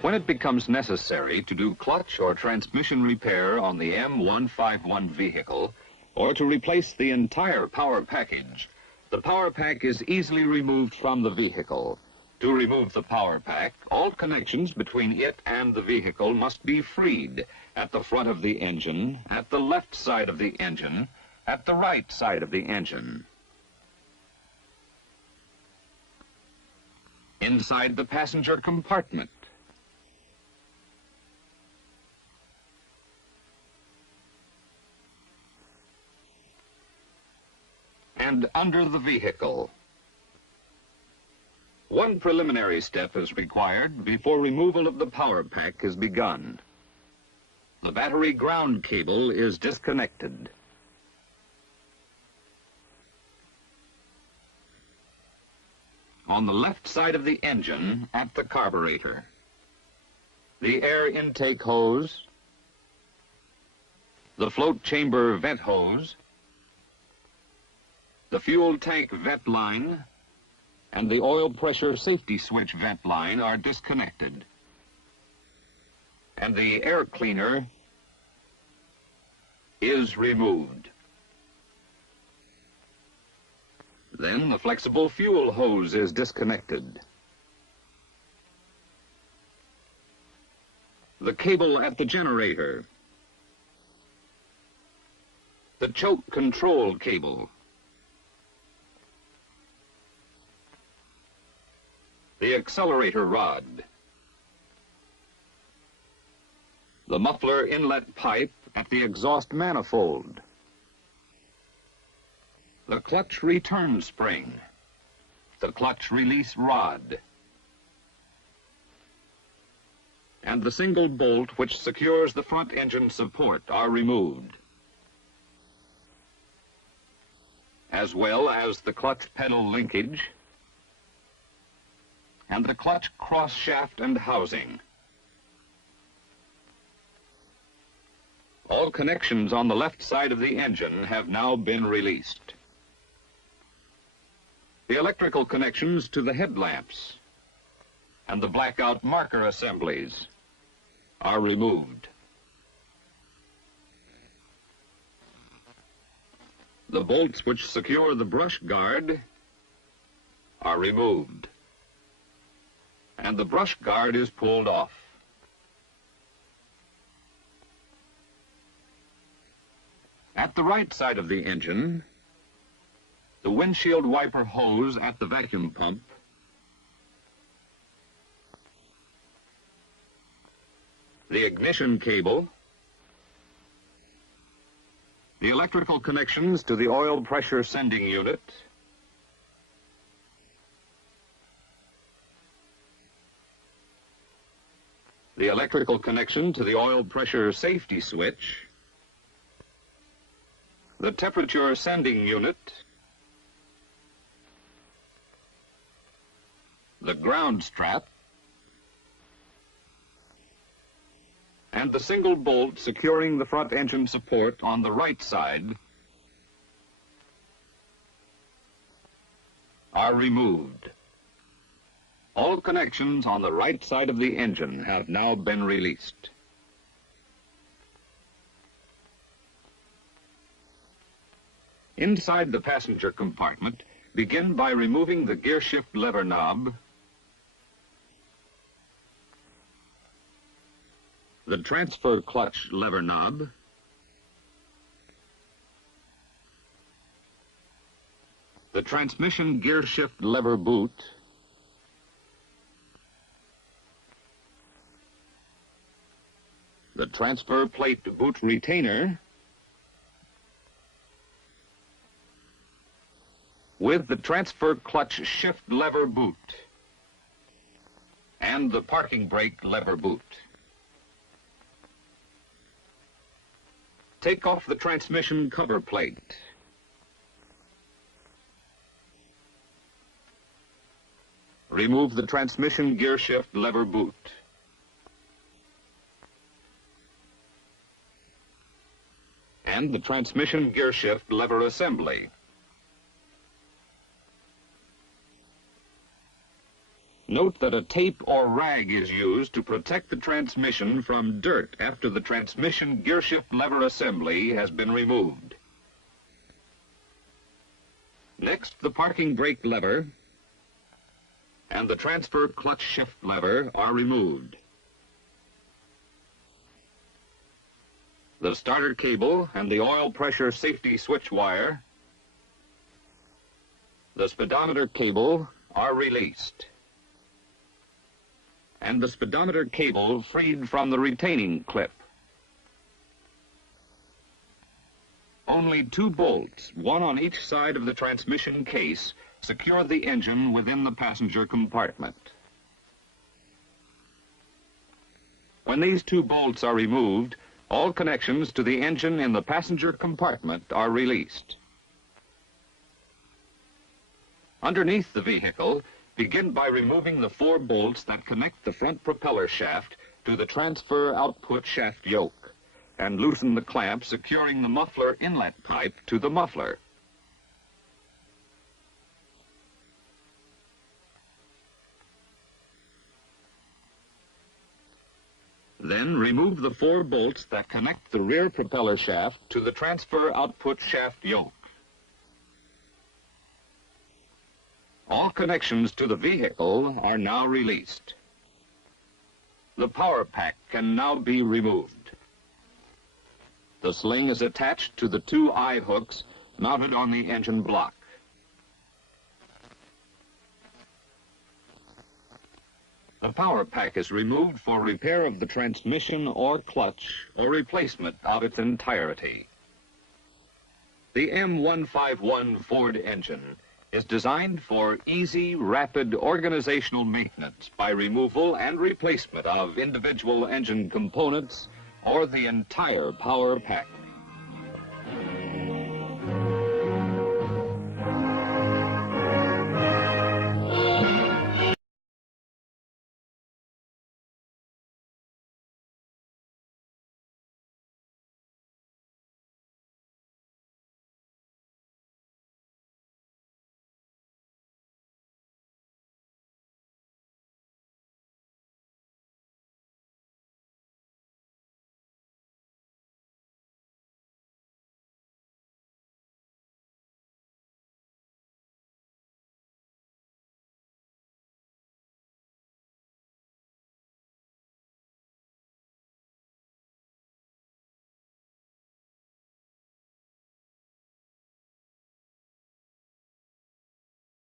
When it becomes necessary to do clutch or transmission repair on the M151 vehicle, or to replace the entire power package, the power pack is easily removed from the vehicle. To remove the power pack, all connections between it and the vehicle must be freed at the front of the engine, at the left side of the engine, at the right side of the engine. Inside the passenger compartment. And under the vehicle. One preliminary step is required before removal of the power pack is begun. The battery ground cable is disconnected. On the left side of the engine, at the carburetor, the air intake hose, the float chamber vent hose, the fuel tank vent line, and the oil pressure safety switch vent line are disconnected. And the air cleaner is removed. Then the flexible fuel hose is disconnected. The cable at the generator. The choke control cable. The accelerator rod. The muffler inlet pipe at the exhaust manifold. The clutch return spring. The clutch release rod. And the single bolt which secures the front engine support are removed, as well as the clutch pedal linkage and the clutch cross shaft and housing. All connections on the left side of the engine have now been released. The electrical connections to the headlamps and the blackout marker assemblies are removed. The bolts which secure the brush guard are removed, and the brush guard is pulled off. At the right side of the engine, the windshield wiper hose at the vacuum pump, the ignition cable, the electrical connections to the oil pressure sending unit, the electrical connection to the oil pressure safety switch, the temperature sending unit, the ground strap, and the single bolt securing the front engine support on the right side are removed. All connections on the right side of the engine have now been released. Inside the passenger compartment, begin by removing the gear shift lever knob, the transfer clutch lever knob, the transmission gear shift lever boot, the transfer plate boot retainer, with the transfer clutch shift lever boot and the parking brake lever boot. Take off the transmission cover plate. Remove the transmission gear shift lever boot. And the transmission gear shift lever assembly. Note that a tape or rag is used to protect the transmission from dirt after the transmission gearshift lever assembly has been removed. Next, the parking brake lever and the transfer clutch shift lever are removed. The starter cable and the oil pressure safety switch wire, the speedometer cable are released, and the speedometer cable freed from the retaining clip. Only 2 bolts, one on each side of the transmission case, secure the engine within the passenger compartment. When these 2 bolts are removed, all connections to the engine in the passenger compartment are released. Underneath the vehicle, begin by removing the 4 bolts that connect the front propeller shaft to the transfer output shaft yoke, and loosen the clamp securing the muffler inlet pipe to the muffler. Then remove the 4 bolts that connect the rear propeller shaft to the transfer output shaft yoke. All connections to the vehicle are now released. The power pack can now be removed. The sling is attached to the 2 eye hooks mounted on the engine block. The power pack is removed for repair of the transmission or clutch or replacement of its entirety. The M151 Ford engine is designed for easy, rapid organizational maintenance by removal and replacement of individual engine components or the entire power pack.